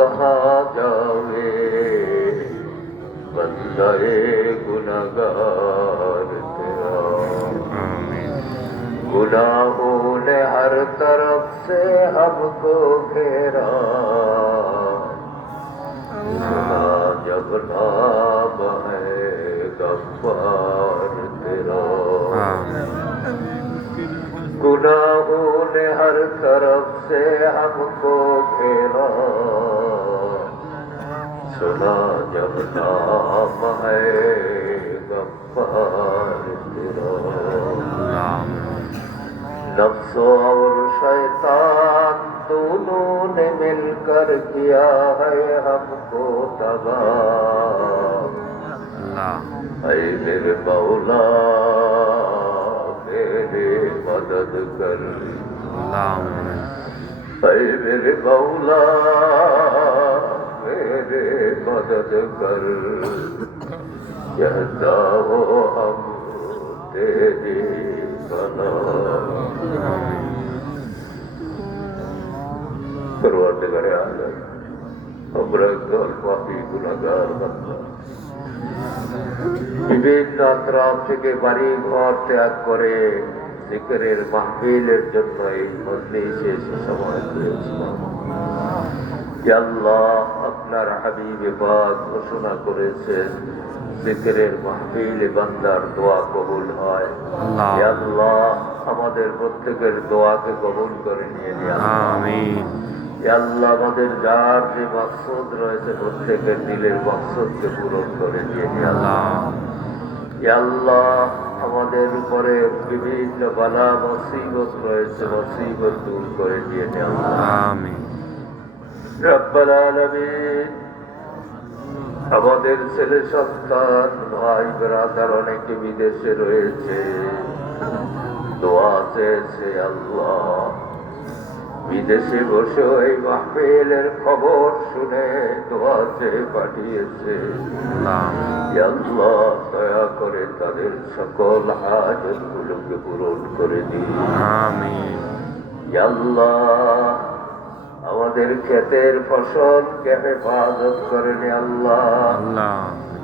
कहाँ जावे बंदाए गुनहगार तेरा। गुनाहों ने हर तरफ से हमको घेरा, सुना जब नाम है गफ्फार तेरा। गुनाहों ने हर तरफ से हमको घेरा, सुना जब नाम है गफ्फार तेरा। नफ्स और शैतान दोनों ने मिलकर किया है हमको तबाह। ऐ मेरे मौला मेरे मदद कर, ऐ मेरे मौला मेरे मदद कर। कहता हो हम तेरी बना। परवरदिगारे आलम, আমরা একদল পাপী গুনাহগার বান্দা, বিভিন্ন আত্রাফ থেকে বাড়ি ঘর ত্যাগ করে জিকিরের মাহফিলের জন্য এই মজলিসে এসে সময় পেয়েছিলাম। ইয়া আল্লাহ, আপনার হাবিবে পাক ঘোষণা করেছেন জিকিরের মাহফিলে বান্দার দোয়া কবুল হয়। ইয়া আল্লাহ, আমাদের প্রত্যেকের দোয়াকে কবুল করে নিয়ে নিন, আমিন। ইয়া আল্লাহ, আমাদের যার যে মাকসুদ রয়েছে প্রত্যেকের দিলের মাকসুদকে পূরণ করে নিয়ে নিন, আল্লাহ। ইয়া আল্লাহ, আমাদের উপরে বিভিন্ন বালা মুসিবত রয়েছে, মুসিবত দূর করে নিয়ে নিন, আল্লাহ, আমিন। রব্বুল আলামিন, আমাদের ছেলে সন্তান ভাই ব্রাদার অনেকে বিদেশে রয়েছে, দোয়া চেয়েছে আল্লাহ। বিদেশে বসে এই মাহফিলের খবর শুনে দোয়া চেয়ে পাঠিয়েছে। ইয়া আল্লাহ, দয়া করে তাদের সকল হাজতগুলোকে পূরণ করে দিন, আমিন। ইয়া আল্লাহ, আমাদের ক্ষেতের ফসলকে হেফাজত করেন আল্লাহ।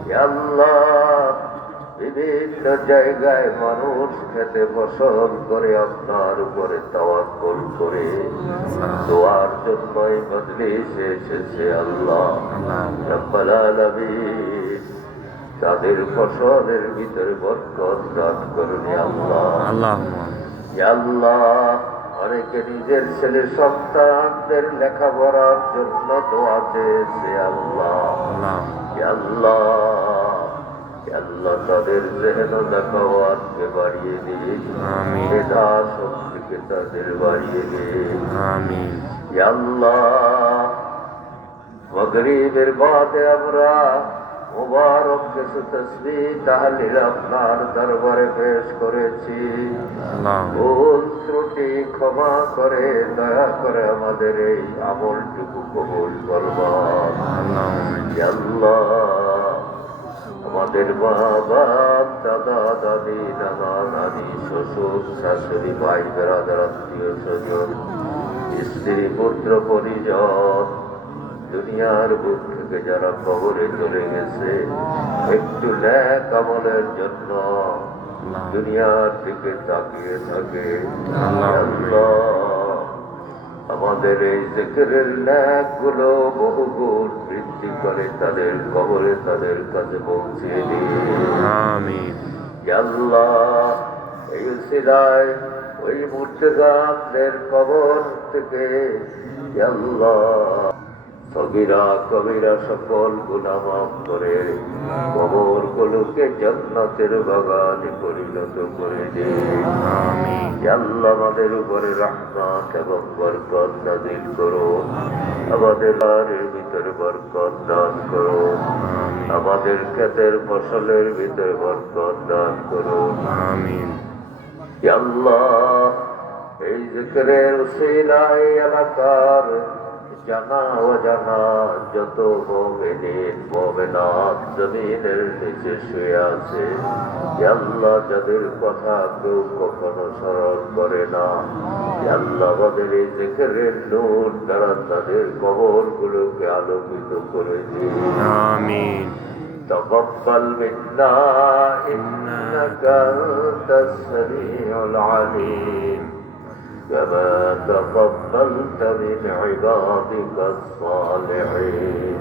ইয়া আল্লাহ, বিভিন্ন জায়গায় মানুষ খেতে ফসল করে আপনার উপরে তাওয়াক্কুল করে দোয়ার জন্য এই মজলিসে এসেছে আল্লাহ। রব্বুল আলামিন, তাদের ফসলের ভিতরে বরকত দান করুন আল্লাহ। ইয়া আল্লাহ, অনেকে নিজের ছেলে সন্তানদের লেখাপড়ার জন্য দোয়া চেয়েছে আল্লাহ। ইয়া আল্লাহ, আল্লাহ, তাদের জেহেন যাকাওয়াতকে বাড়িয়ে দিন, মেধা শক্তিকে তাদের বাড়িয়ে দিন, আমিন। ইয়া আল্লাহ, মাগরিবের বাদে আমরা মুবারক কিছু তাসবিহ তাহলিল আপনার দরবারে পেশ করেছি। ভুল ত্রুটি ক্ষমা করে দয়া করে আমাদের এই আমলটুকু কবুল করবেন। ইয়া আল্লাহ, আমাদের মা বাপ, দাদা দাদি, নানা নানি, শ্বশুর শাশুড়ি, ভাই বেরাদার, আত্মীয় স্বজন, স্ত্রী পুত্র পরিজন, দুনিয়ার বুক থেকে যারা কবরে চলে গেছে, একটু নেক আমলের জন্য দুনিয়ার দিকে তাকিয়ে থাকে, আল্লাহ, আমাদের এই জিকিরের নেক গুলো বহুগুণ বৃদ্ধি করে তাদের কবরে তাদের কাছে পৌঁছে দিন, আমিন। ইয়া আল্লাহ, এই উসিলায় ওই মুর্তজাদের কবর থেকে ইয়া আল্লাহ সগীরা কবিরা সকল গুনাহ মাফ করে কবর গুলোকে জান্নাতের বাগানে পরিণত করে দিন, আমিন। ইয়া আল্লাহ, আমাদের উপরে রহমত এবং বরকত নাযিল করো, আমাদের বাড়ির ভিতরে বরকত দান করো, আমাদের ক্ষেতের ফসলের ভিতরে বরকত দান করো, আমিন। ইয়া আল্লাহ, এই জিকিরের উসিলায় এলাকার জানা অজানা যত মুমিনিন মুমিনাত জমিনের নিচে শুয়ে আছে, ইয়া আল্লাহ যাদের কথা কেউ কখনো স্মরণ করে না, ইয়া আল্লাহ আমাদের এই জিকিরের নূর দ্বারা তাদের কবরগুলোকে আলোকিত করে দিন। آمين. تقبل منا إنك أنت السميع العليم كما تقبلت من عبادك الصالحين.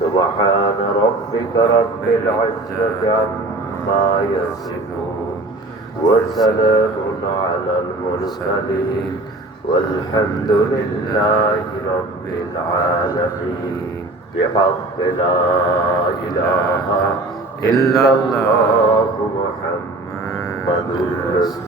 سبحان ربك رب العزة عما يصفون وسلام على المرسلين والحمد لله رب العالمين. بحق لا إله إلا الله محمد رسول